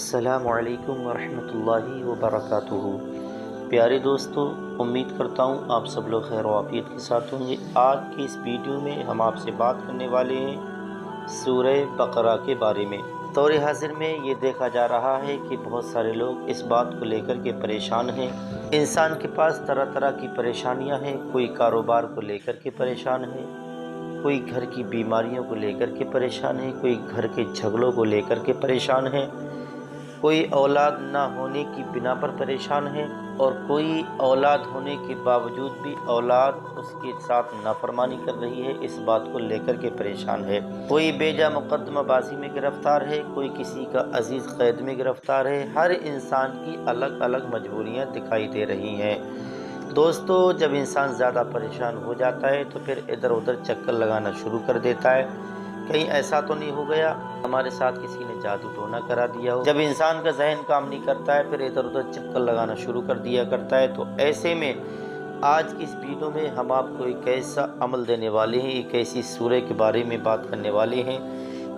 السلام علیکم ورحمۃ اللہ وبرکاتہ۔ پیارے دوستو، امید کرتا ہوں آپ سب لوگ خیر و عافیت کے ساتھ ہوں گے۔ آج کی اس ویڈیو میں ہم آپ سے بات کرنے والے ہیں سورہ بقرہ کے بارے میں۔ دور حاضر میں یہ دیکھا جا رہا ہے کہ بہت سارے لوگ اس بات کو لے کر کے پریشان ہیں۔ انسان کے پاس طرح طرح کی پریشانیاں ہیں، کوئی کاروبار کو لے کر کے پریشان ہے، کوئی گھر کی بیماریوں کو لے کر کے پریشان ہے، کوئی گھر کے جھگڑوں کو لے کر کے پریشان ہے، کوئی اولاد نہ ہونے کی بنا پر پریشان ہے، اور کوئی اولاد ہونے کے باوجود بھی اولاد اس کے ساتھ نافرمانی کر رہی ہے، اس بات کو لے کر کے پریشان ہے۔ کوئی بیجا مقدمہ بازی میں گرفتار ہے، کوئی کسی کا عزیز قید میں گرفتار ہے۔ ہر انسان کی الگ الگ مجبوریاں دکھائی دے رہی ہیں۔ دوستو، جب انسان زیادہ پریشان ہو جاتا ہے تو پھر ادھر ادھر چکر لگانا شروع کر دیتا ہے، کہیں ایسا تو نہیں ہو گیا ہمارے ساتھ کسی نے جادو ٹونا کرا دیا ہو۔ جب انسان کا ذہن کام نہیں کرتا ہے پھر ادھر ادھر چکر لگانا شروع کر دیا کرتا ہے۔ تو ایسے میں آج کی اس ویڈیو میں ہم آپ کو ایک ایسا عمل دینے والے ہیں، ایک ایسی سورہ کے بارے میں بات کرنے والے ہیں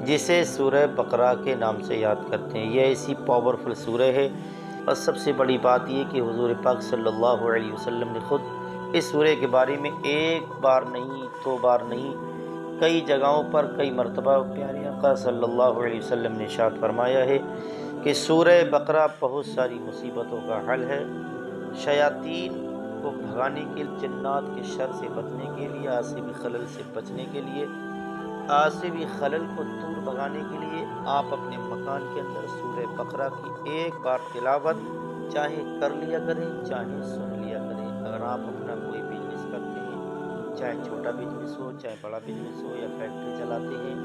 جسے سورہ بقرہ کے نام سے یاد کرتے ہیں۔ یہ ایسی پاورفل سورہ ہے، اور سب سے بڑی بات یہ کہ حضور پاک صلی اللہ علیہ وسلم نے خود اس سورہ کے بارے میں ایک بار نہیں، دو بار نہیں، کئی جگہوں پر کئی مرتبہ پیارے آقا صلی اللہ علیہ وسلم نے ارشاد فرمایا ہے کہ سورہ بقرہ بہت ساری مصیبتوں کا حل ہے، شیاطین کو بھگانے کے لیے، جنات کے شر سے بچنے کے لیے، آسیبی خلل سے بچنے کے لیے، آسیبی خلل کو دور بھگانے کے لیے آپ اپنے مکان کے اندر سورہ بقرہ کی ایک بار تلاوت چاہے کر لیا کریں، چاہے سن لیا کریں۔ اگر آپ اپنا کوئی بزنس کرتے ہیں، چاہے چھوٹا بزنس ہو، چاہے بڑا بزنس ہو، یا فیکٹری چلاتے ہیں،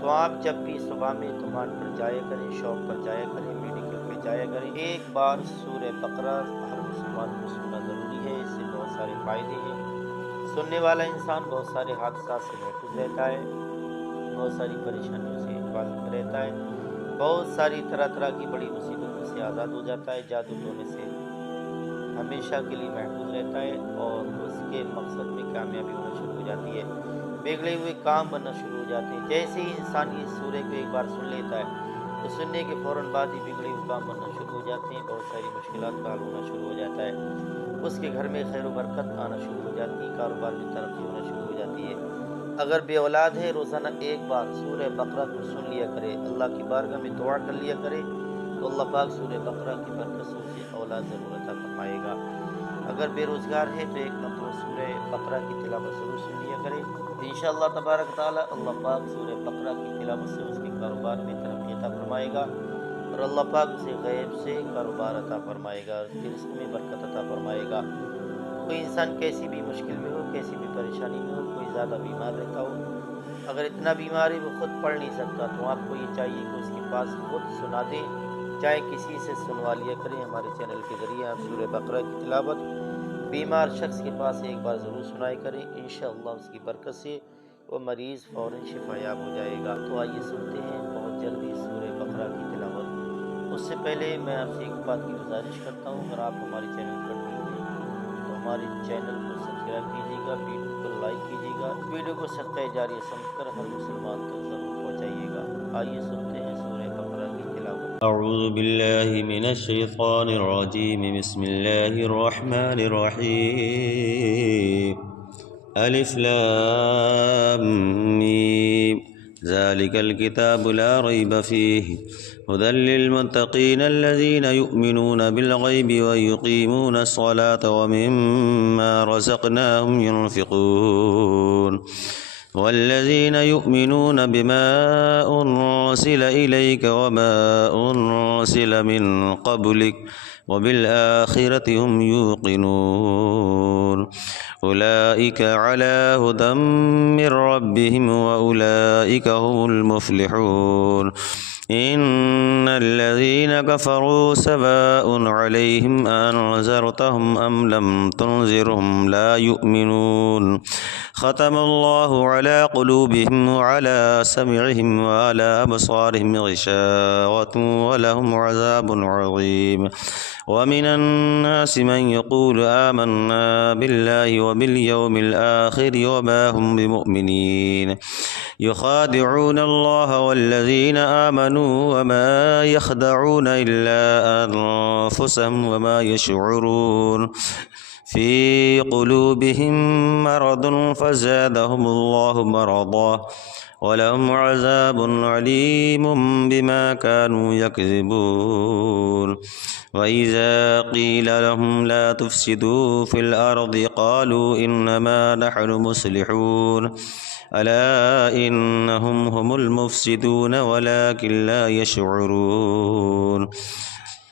تو آپ جب بھی صبح میں دکان پر جایا کریں، شاپ پر جایا کریں، میڈیکل پہ جایا کریں، ایک بار سورہ بقرہ ہر مسلمان کو سننا ضروری ہے۔ اس سے بہت سارے فائدے ہیں۔ سننے والا انسان بہت سارے حادثات سے محفوظ رہتا ہے، بہت ساری پریشانیوں سے حفاظت میں رہتا ہے، بہت ساری طرح طرح کی بڑی مصیبتوں سے آزاد ہو جاتا ہے، جادو ٹونے سے ہمیشہ کے لیے محفوظ رہتا ہے، اور اس کے مقصد میں کامیابی ہونا شروع ہو جاتی ہے، بگڑے ہوئے کام بننا شروع ہو جاتے ہیں۔ جیسے ہی انسان اس سورہ کو ایک بار سن لیتا ہے تو سننے کے فوراً بعد ہی بگڑے ہوئے کام بننا شروع ہو جاتے ہیں، بہت ساری مشکلات کا حل ہونا شروع ہو جاتا ہے، اس کے گھر میں خیر و برکت آنا شروع ہو جاتی ہے، کاروبار میں ترقی ہونا شروع ہو جاتی ہے۔ اگر بے اولاد ہے، روزانہ ایک بار سورہ بقرہ کو سن لیا کرے، اللہ کی بارگاہ میں دعا کر لیا کرے، تو اللہ پاک سورہ بقرہ کی برکت سے اسے اولاد ضرور عطا فرمائے گا۔ اگر بے روزگار ہے تو ایک مرتبہ سورہ بقرہ کی تلاوت ضرور سن لیا کرے، انشاءاللہ تبارک تعالی اللہ پاک سورہ بقرہ کی تلاوت سے اس کے کاروبار میں ترقی عطا فرمائے گا، اور اللہ پاک اسے غیب سے کاروبار عطا فرمائے گا، اس کے رزق میں برکت عطا فرمائے گا۔ کوئی انسان کیسی بھی مشکل میں ہو، کیسی بھی پریشانی میں ہو، کوئی زیادہ بیمار رہتا ہو، اگر اتنا بیمار ہے وہ خود پڑھ نہیں سکتا، تو آپ کو یہ چاہیے کہ اس کے پاس خود سنا دیں، چاہے کسی سے سنوا لیا کریں۔ ہمارے چینل کے ذریعے آپ سورہ بقرہ کی تلاوت بیمار شخص کے پاس ایک بار ضرور سنائی کریں، انشاءاللہ اس کی برکت سے وہ مریض فوراً شفا یاب ہو جائے گا۔ تو آئیے سنتے ہیں بہت جلدی سورہ بقرہ کی تلاوت۔ اس سے پہلے میں آپ سے ایک بات کی گزارش کرتا ہوں، اگر آپ ہمارے چینل پر نیو ہیں تو ہمارے چینل کو سبسکرائب کیجیے گا، ویڈیو کو لائک کیجیے گا، ویڈیو کو صدقہ جاریہ سمجھ کر ہر مسلمان تک ضرور پہنچائیے گا۔ آئیے سنتے ہیں سورہ بقرہ کی تلاوت۔ اعوذ باللہ من الشیطان الرجیم، بسم اللہ الرحمن الرحیم۔ الف لام میم، ذلك الكتاب لا ريب فيه هدى للمتقين الذين يؤمنون بالغيب ويقيمون الصلاة ومما رزقناهم ينفقون والذين يؤمنون بما أنزل إليك وما أنزل من قبلك وبالآخرة هم يوقنون أولئك على هدى من ربهم وأولئك هم المفلحون إن الذين كفروا سواء عليهم أنذرتهم أم لم تنذرهم لا يؤمنون ختم الله على قلوبهم وعلى سمعهم وعلى أبصارهم غشاوة ولهم عذاب عظيم ومن الناس من يقول آمنا بالله وباليوم الآخر وما هم بمؤمنين يخادعون الله والذين آمنوا وما يخدعون إلا أنفسهم وما يشعرون في قلوبهم مرض فزادهم الله مرضا ولهم عذاب عليم بما كانوا يكذبون وإذا قيل لهم لا تفسدوا في الأرض قالوا إنما نحن مصلحون ألا إنهم هم المفسدون ولكن لا يشعرون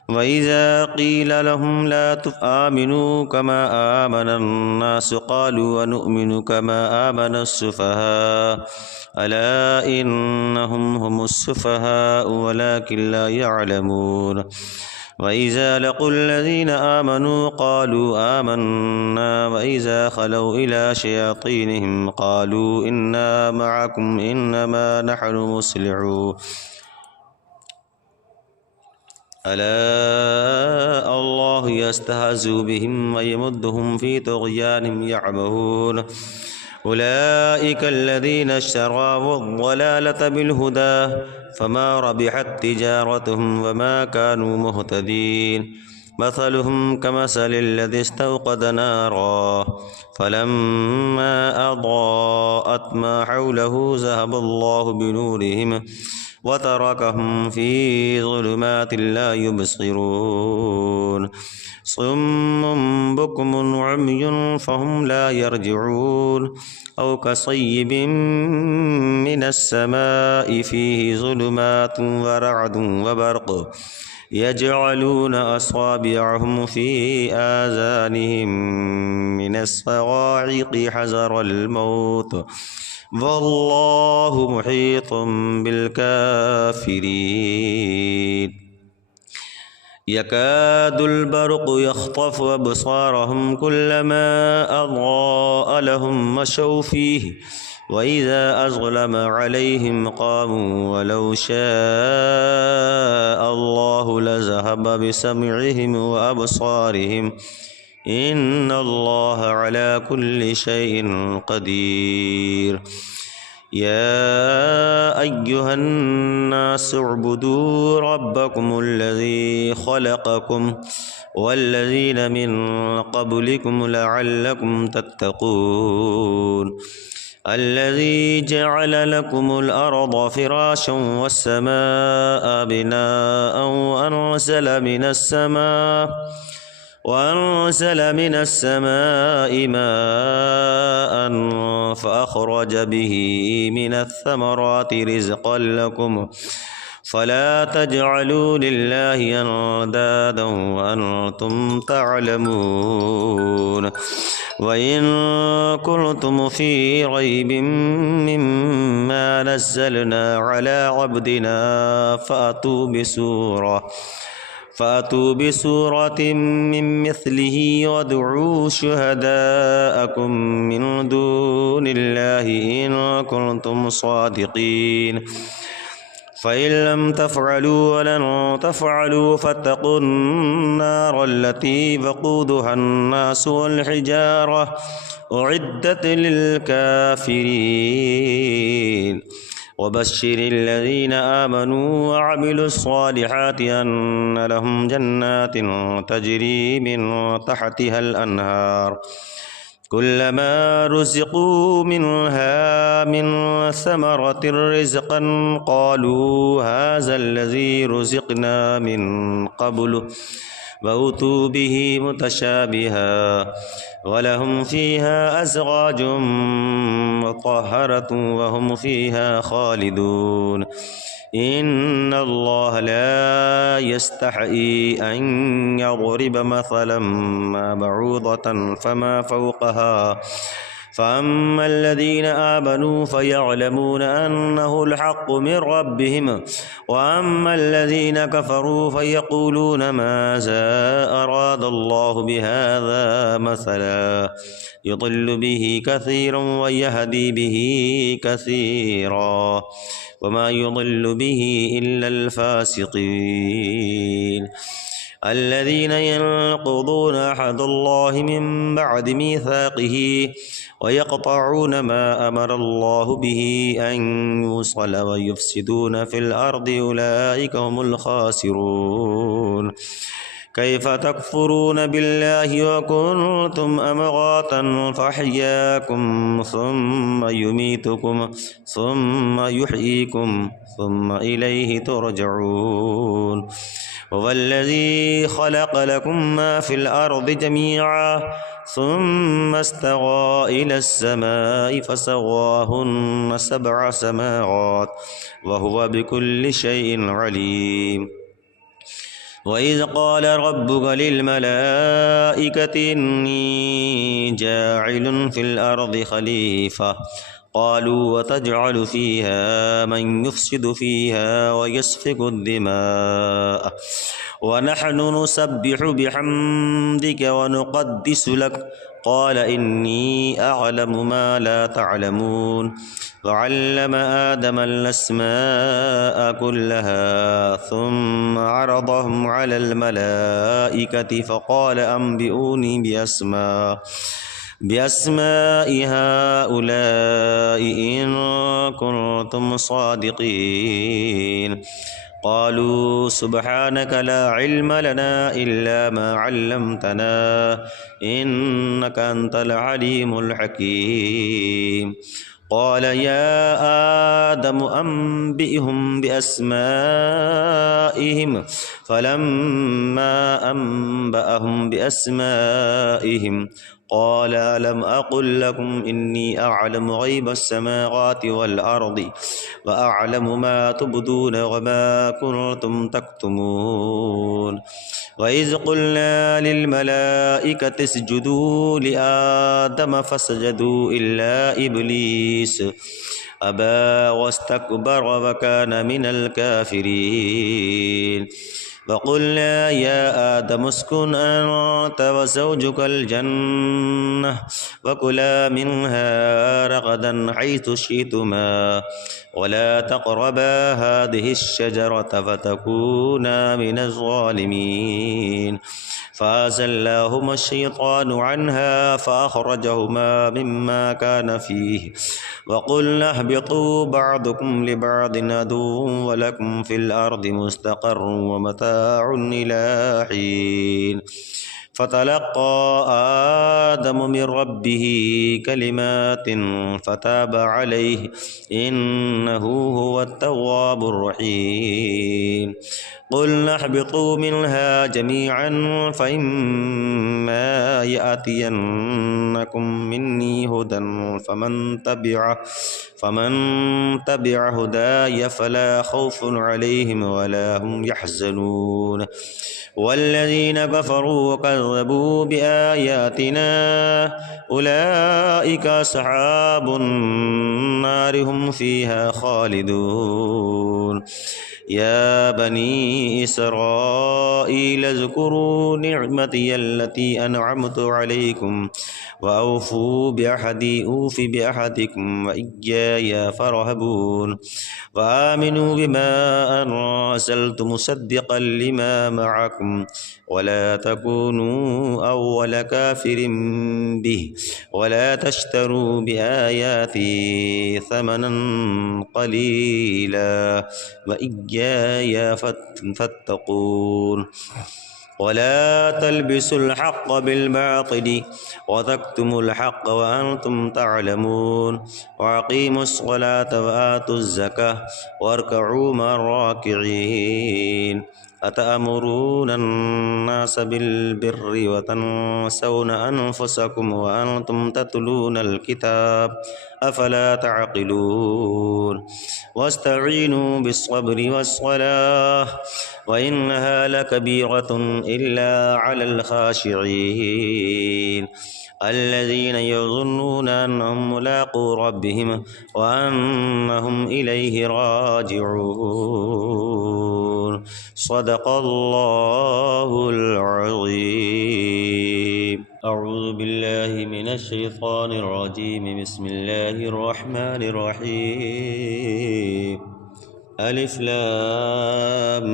وإذا قيل لهم لا آمنوا كما آمن الناس قالوا ونؤمن كما آمن السفهاء ألا إنهم هم السفهاء ولكن لا يعلمون وإذا لقوا الذين آمنوا قالوا آمنا وإذا خلوا إلى شياطينهم قالوا إنا معكم إنما نحن مصلحون ألا الله يستهزئ بهم ويمدهم في طغيانهم يعمهون أولئك الذين اشتروا الضلالة بالهدى فما ربحت تجارتهم وما كانوا مهتدين مثلهم كمثل الذي استوقد نارا فلما أضاءت ما حوله ذهب الله بنورهم وتركهم في ظلمات لا يبصرون صم بكم عمي فهم لا يرجعون أو كصيب من السماء فيه ظلمات ورعد وبرق يجعلون أصابعهم في آذانهم من الصواعق حذر الموت والله محيط بالكافرين يكاد البرق يخطف أبصارهم كلما أضاء لهم مشوا فيه وإذا أظلم عليهم قاموا ولو شاء الله لذهب بسمعهم وأبصارهم إن الله على كل شيء قدير يا أيها الناس اعبدوا ربكم الذي خلقكم والذين من قبلكم لعلكم تتقون الذي جعل لكم الأرض فراشا والسماء بناء وأنزل من السماء ماء فأخرج به من الثمرات رزقا لكم فلا تجعلوا لله أندادا وأنتم تعلمون وإن كنتم في ريب مما نزلنا على عبدنا فأتوا بسورة من مثله وادعوا شهداءكم من دون الله إن كنتم صادقين فإن لم تفعلوا ولن تفعلوا فاتقوا النار التي وقودها الناس والحجارة أعدت للكافرين وبشر الذين آمنوا وعملوا الصالحات أن لهم جنات تجري من تحتها الأنهار كلما رزقوا منها من ثمرة رزقا قالوا هذا الذي رزقنا من قبل وأتوا به متشابها ولهم فيها أزواج مطهرة وهم فيها خالدون إن الله لا يستحيي أن يضرب مثلا ما بعوضة فما فوقها فأما الذين آمنوا فيعلمون أنه الحق من ربهم وأما الذين كفروا فيقولون ماذا أراد الله بهذا مثلا يضل به كثيرا ويهدي به كثيرا وما يضل به إلا الفاسقين الذين ينقضون عهد الله من بعد ميثاقه ويقطعون ما أمر الله به أن يوصل ويفسدون في الأرض أولئك هم الخاسرون كيف تكفرون بالله وكنتم أمواتا فأحياكم ثم يميتكم ثم يحييكم ثم إليه ترجعون هو الذي خلق لكم ما في الأرض جميعا ثم استوى إلى السماء فسواهن 7 سماوات وهو بكل شيء عليم وإذ قال ربك للملائكة إني جاعل في الأرض خليفة قالوا وتجعل فيها من يفسد فيها ويسفك الدماء ونحن نسبح بحمدك ونقدس لك قال إني أعلم ما لا تعلمون وعلم آدم الأسماء كلها ثم عرضهم على الملائكة فقال أنبئوني بأسماء هؤلاء إن كنتم صادقين قالوا سبحانك لا علم لنا إلا ما علمتنا إنك أنت العليم الحكيم قال يا آدم أنبئهم بأسمائهم فلما أنبأهم بأسمائهم قال ألم أقل لكم إني أعلم غيب السماوات والأرض وأعلم ما تبدون وما كنتم تكتمون وإذ قلنا للملائكة اسجدوا لآدم فسجدوا إلا إبليس أبى واستكبر وكان من الكافرين وقلنا يا آدم اسكن أنت وزوجك الجنة وكلا منها رغدا حيث شئتما ولا تقربا هذه الشجرة فتكونا من الظالمين فأزلاهما الشيطان عنها فأخرجهما مما كان فيه وقلنا اهبطوا بعضكم لبعض عدو ولكم في الأرض مستقر ومتاع إلى حين فتلقى آدم من ربه كلمات فتاب عليه إنه هو التواب الرحيم قلنا اهبطوا منها جميعا فإما يأتينكم مني هدى فمن تبع هداي فلا خوف عليهم ولا هم يحزنون والذين كفروا وكذبوا بآياتنا أولئك أصحاب النار هم فيها خالدون يا بني إسرائيل اذكروا نعمتي التي أنعمت عليكم وأوفوا بعهدي أوف بعهدكم وإياي فارهبون وآمنوا بما أرسلت مصدقا لما معكم ولا تكونوا أول كافر به ولا تشتروا بآياتي ثمنا قليلا وإياي فاتقون ولا تلبسوا الحق بالباطل وتكتموا الحق وأنتم تعلمون وأقيموا الصلاة وآتوا الزكاة واركعوا مع الراكعين أتأمرون الناس بالبر وتنسون أنفسكم وأنتم تتلون الكتاب أفلا تعقلون واستعينوا بالصبر والصلاة وإنها لكبيرة إلا على الخاشعين الذين يظنون أنهم ملاقو ربهم وأنهم إليه راجعون صدق الله العظيم أعوذ بالله من الشيطان الرجيم بسم الله الرحمن الرحيم ألف لام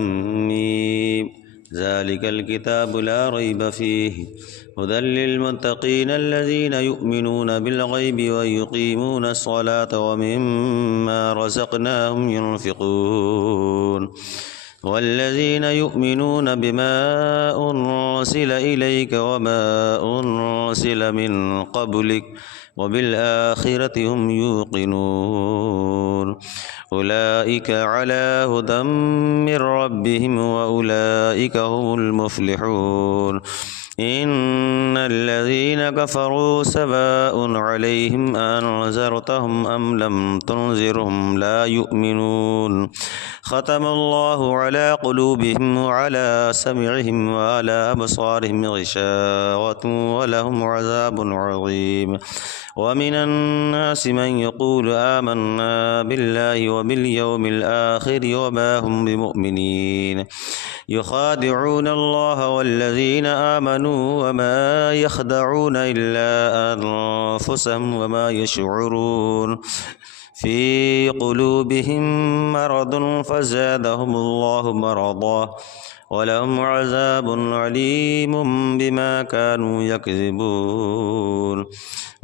ميم ज़ालिकल किताबु ला रैब फ़ीहि हुदल लिलमुत्तक़ीन अल्लज़ीना युमिनूना बिलग़ैबि व युक़ीमूना अस्सलाता व मिम्मा रज़क़नाहुम युनफ़िक़ून वल्लज़ीन युमिनूना बिमा उन्ज़िल इलैका व मा उन्ज़िल मिन क़ब्लिक व बिलआख़िरति हुम यूक़िनून उलाइका अला हुदम मिर रब्बिहिम व उलाइका हुमुल मुफ़्लिहून इन्नल्लज़ीन कफ़रू सवाउन अलैहिम अअन्ज़रतहुम अम लम तुनज़िरहुम ला युमिनून ख़तमल्लाहु अला क़ुलूबिहिम व अला समइहिम व अला अबसारिहिम ग़िशावतुन व लहुम अज़ाबुन अज़ीम व मिनन्नासि मन यक़ूलु आमन्ना बिल्लाहि व बिलयौमिल आख़िर व मा हुम बिमुमिनीन युख़ादिऊन अल्लाह वल्लज़ीन आमनू व मा यख़दऊन इल्ला अन्फुसहुम व मा यशऊरून फ़ी क़ुलूबिहिम मरदुन फ़ज़ादहुमुल्लाहु मरदा व लहुम अज़ाबुन अलीमुम बिमा कानू यकज़िबून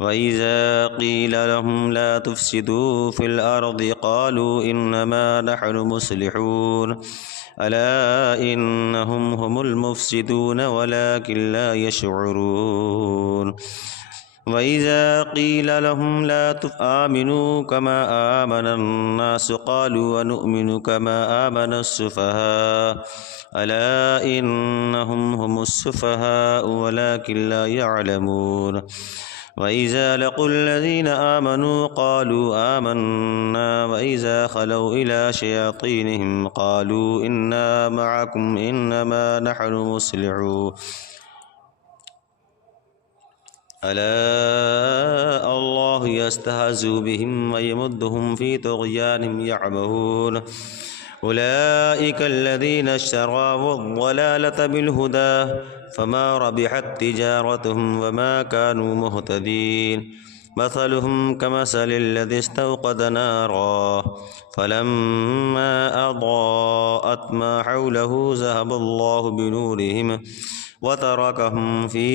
व इज़ा क़ील लहुम ला तुफ़सिदू फ़िल अर्दि क़ालू इन्नमा नहनु मुस्लिहून अला इन्नहुम हुमुल मुफ़सिदून वलाकिन ला यशऊरून व इज़ा क़ील लहुम ला आमिनू कमा आमनन्नास क़ालू अनुमिनु कमा आमनस्सुफ़हाअ अला इन्नहुम हुमुस्सुफ़हाअ वलाकिन ला यअलमून व इज़ा लक़ुल्लज़ीन आमनू क़ालू आमन्ना व इज़ा ख़लौ इला शयातीनिहिम क़ालू इन्ना मअकुम इन्नमा नहनु मुस्लिहून अला अल्लाहु यस्तहज़िउ बिहिम व यमुद्दुहुम फ़ी तुग़यानिहिम यअमहून उलाइका अल्लज़ीना इश्तरौ अज़्ज़लालत बिलहुदा फ़मा रबिहत तिजारतुहुम व मा कानू मुहतदीन मसलुहुम कमसलिल्लज़ी इस्तवक़द नारा फ़लम्मा अज़ाअत मा हौलहु ज़हबल्लाहु बिनूरिहिम व तरकहुम फ़ी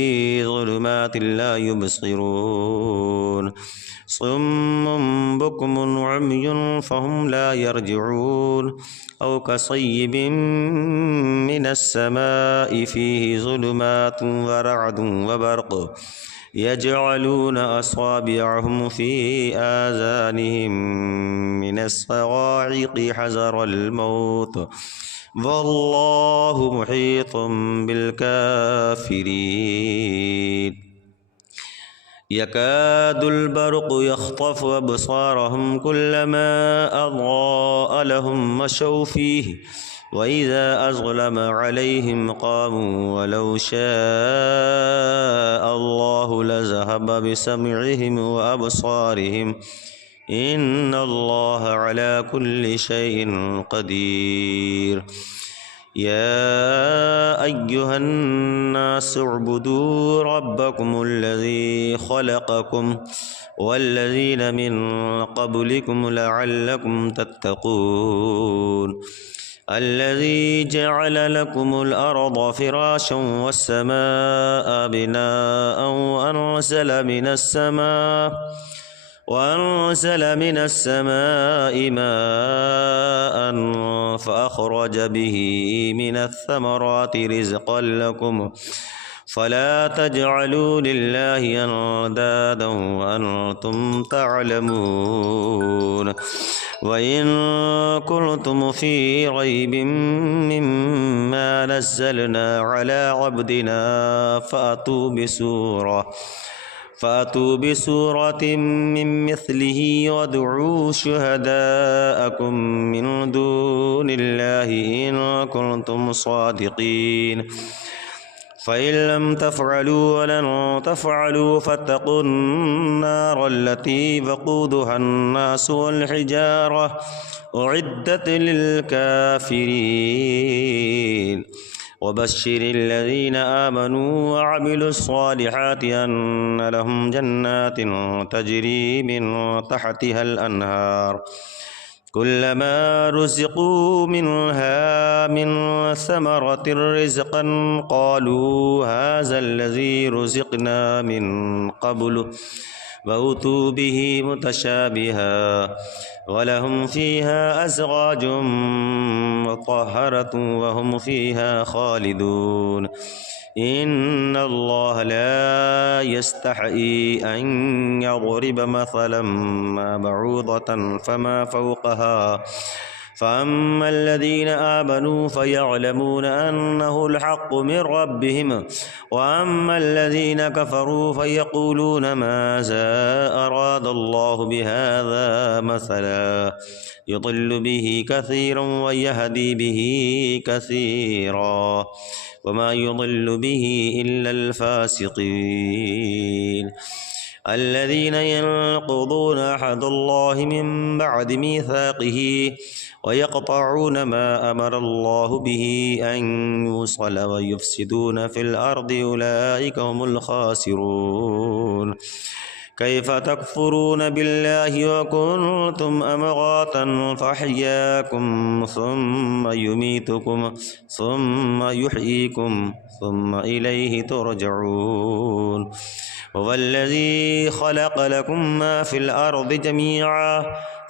ज़ुलुमातिन ला युबसिरून सुम्मुन बुक्मुन उम्युन फ़हुम ला यरजिऊन औ कसय्यिबिन मिनस्समाइ फ़ीहि ज़ुलुमातुन व रअदुन व बर्क़ यजअलून असाबिअहुम फ़ी आज़ानिहिम मिनस्सवाइक़ि हज़रल मौत वल्लाहु मुहीतुम बिलकाफ़िरीन यकादुल बर्क़ु यख़्तफ़ु अबसारहुम कुल्लमा अज़ाअ लहुम मशौ फ़ीहि व इज़ा अज़लम अलैहिम क़ामू वलौ शाअ अल्लाहु लज़हब बिसमइहिम व अबसारिहिम इन्नल्लाह अला कुल्लि शैइन क़दीर या अय्युहन्नास उअ्बुदू रब्बकुमुल्लज़ी ख़लक़कुम वल्लज़ीन मिन क़ब्लिकुम लअल्लकुम तत्तक़ून अल्लज़ी जअल लकुमुल अर्द फ़िराशं वस्समाअ बिनाअन وأنزل من السماء ماء فأخرج به من الثمرات رزقا لكم فلا تجعلوا لله أندادا وأنتم تعلمون وإن كنتم في ريب مما نزلنا على عبدنا فأتوا بسورة من مثله وادعوا شهداءكم من دون الله إن كنتم صادقين فإن لم تفعلوا ولن تفعلوا فاتقوا النار التي وقودها الناس والحجارة أعدت للكافرين وبشر الذين آمنوا وعملوا الصالحات أن لهم جنات تجري من تحتها الأنهار كلما رزقوا منها من ثمرة رزقا قالوا هذا الذي رزقنا من قبل وأتوا به متشابها ولهم فيها أزواج مطهرة وهم فيها خالدون إن الله لا يستحيي أن يضرب مثلا ما بعوضة فما فوقها فأما الذين آمنوا فيعلمون أنه الحق من ربهم وأما الذين كفروا فيقولون ماذا أراد الله بهذا مثلا يضل به كثيرا ويهدي به كثيرا وما يضل به إلا الفاسقين الذين ينقضون عهد الله من بعد ميثاقه ويقطعون ما أمر الله به أن يوصل ويفسدون في الأرض أولئك هم الخاسرون كيف تكفرون بالله وكنتم أمواتا فأحياكم ثم يميتكم ثم يحييكم ثم إليه ترجعون هو الذي خلق لكم ما في الأرض جميعا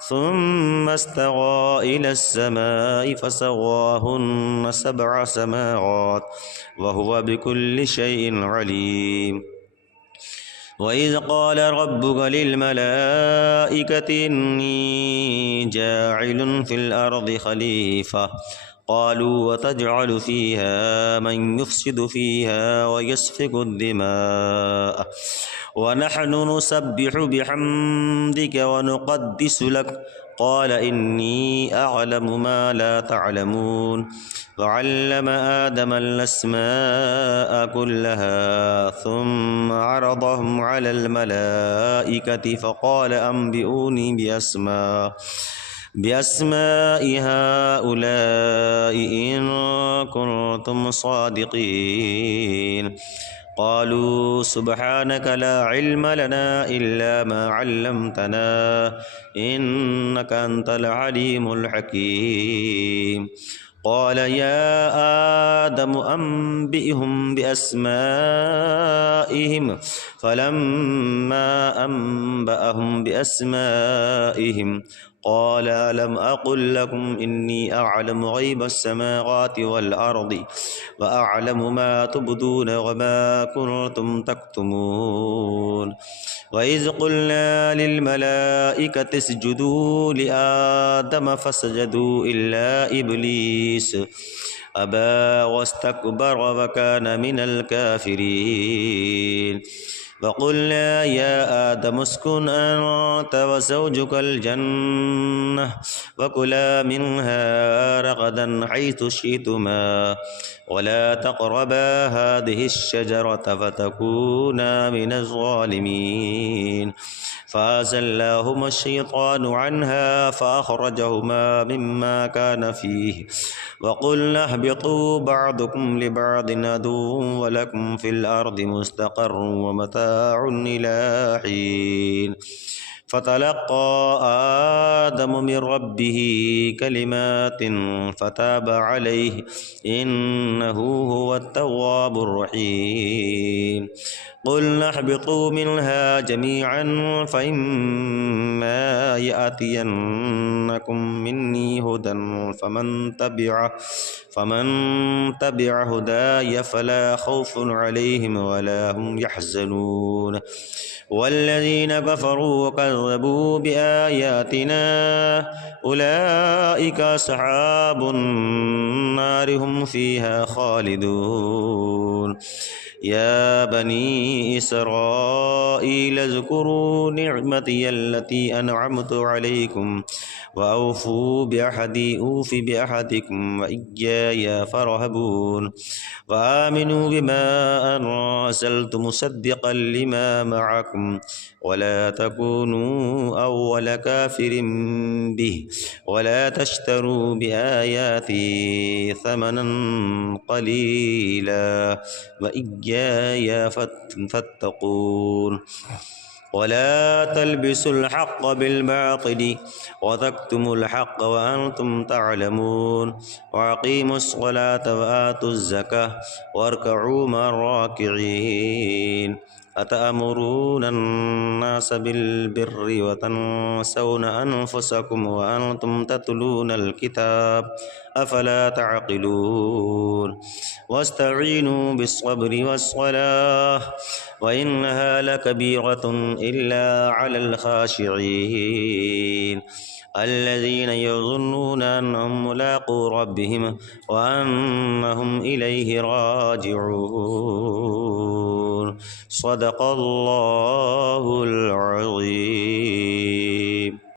ثم استوى إلى السماء فسواهن 7 سماوات وهو بكل شيء عليم وإذ قال ربك للملائكة إني جاعل في الأرض خليفة قالوا وتجعل فيها من يفسد فيها ويسفك الدماء ونحن نسبح بحمدك ونقدس لك قال إني أعلم ما لا تعلمون وعلم آدم الأسماء كلها ثم عرضهم على الملائكة فقال أنبئوني بأسماء هؤلاء إن كنتم صادقين قالوا سبحانك لا علم لنا إلا ما علمتنا إنك أنت العليم الحكيم قال يا آدم أنبئهم بأسمائهم فلما أنبأهم بأسمائهم قال ألم أقل لكم إني أعلم غيب السماوات والأرض وأعلم ما تبدون وما كنتم تكتمون وإذ قلنا للملائكة اسجدوا لآدم فسجدوا إلا إبليس أبى واستكبر وكان من الكافرين وقلنا يا آدم اسكن أنت وزوجك الجنة وكلا منها رغدا حيث شئتما ولا تقربا هذه الشجرة فتكونا من الظالمين فأزلهما الشيطان عنها فأخرجهما مما كان فيه وقلنا اهبطوا بعضكم لبعض عدو ولكم في الأرض مستقر ومتاع إلى حين فتلقى آدم من ربه كلمات فتاب عليه إنه هو التواب الرحيم قلنا اهبطوا منها جميعا فإما يأتينكم مني هدى فمن تبع هداي فلا خوف عليهم ولا هم يحزنون والذين كفروا وكذبوا بآياتنا أولئك أصحاب النار هم فيها خالدون يا بني إسرائيل اذكروا نعمتي التي أنعمت عليكم وأوفوا بعهدي أوف بعهدكم وإياي فارهبون وآمنوا بما أنزلت مصدقا لما معكم ولا تكونوا أول كافر به ولا تشتروا بآياتي ثمنا قليلا وإياي فاتقون वला तलबिसुल हक़्क़ बिल बातिल वतक्तुमुल हक़्क़ व अंतुम तअलमून वअक़ीमुस्सलात व आतुज़्ज़काह वरकऊ मर्राकिईन अतअमुरून अन्नास बिल्बिर्रि व तन्सौन अनफुसकुम व अंतुम ततलूनल किताब अफला तअक़िलून वस्तईनू बिस्सब्रि वस्सलाह व इन्नहा लकबीरतुन इल्ला अलल खाशिईन الذين يظنون أنهم ملاقو ربهم وأنهم إليه راجعون صدق الله العظيم.